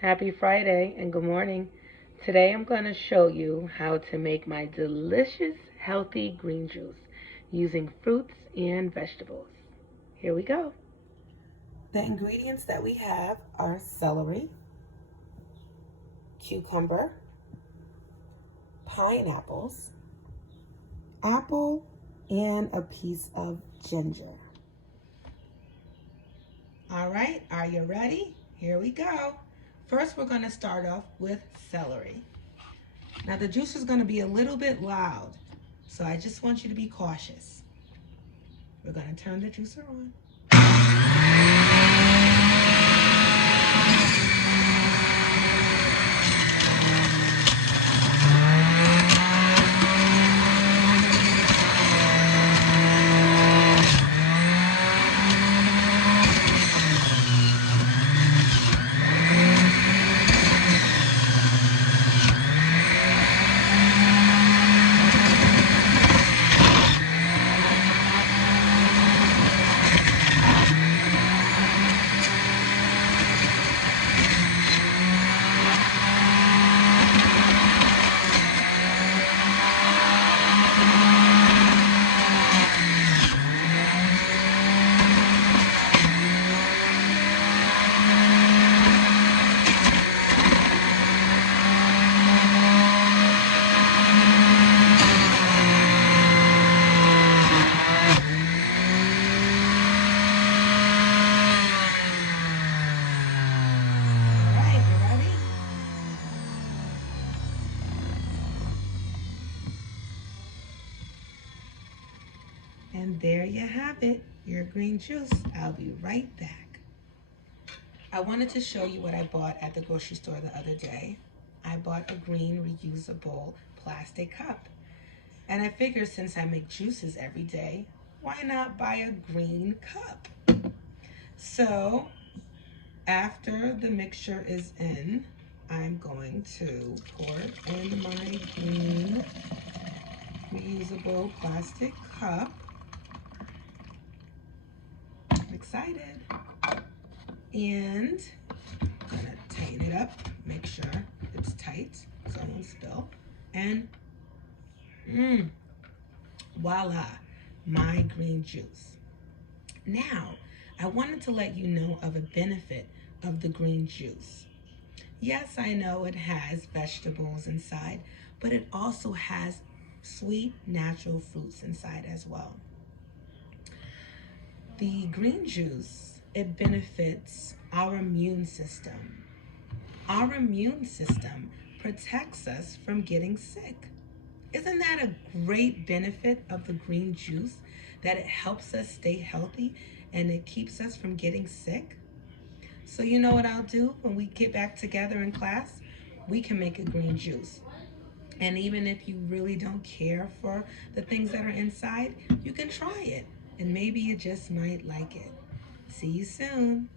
Happy Friday and good morning. Today I'm going to show you how to make my delicious, healthy green juice using fruits and vegetables. Here we go. The ingredients that we have are celery, cucumber, pineapples, apple, and a piece of ginger. All right, are you ready? Here we go. First, we're going to start off with celery. Now the juice is going to be a little bit loud, so I just want you to be cautious. We're going to turn the juicer on. And there you have it, your green juice. I'll be right back. I wanted to show you what I bought at the grocery store the other day. I bought a green reusable plastic cup. And I figured since I make juices every day, why not buy a green cup? So after the mixture is in, I'm going to pour it in my green reusable plastic cup. I'm excited. And I'm gonna tighten it up, make sure it's tight so it won't spill. And voila, my green juice. Now, I wanted to let you know of a benefit of the green juice. Yes, I know it has vegetables inside, but it also has sweet, natural fruits inside as well. The green juice, it benefits our immune system. Our immune system protects us from getting sick. Isn't that a great benefit of the green juice? That it helps us stay healthy and it keeps us from getting sick? So you know what I'll do when we get back together in class? We can make a green juice. And even if you really don't care for the things that are inside, you can try it. And maybe you just might like it. See you soon.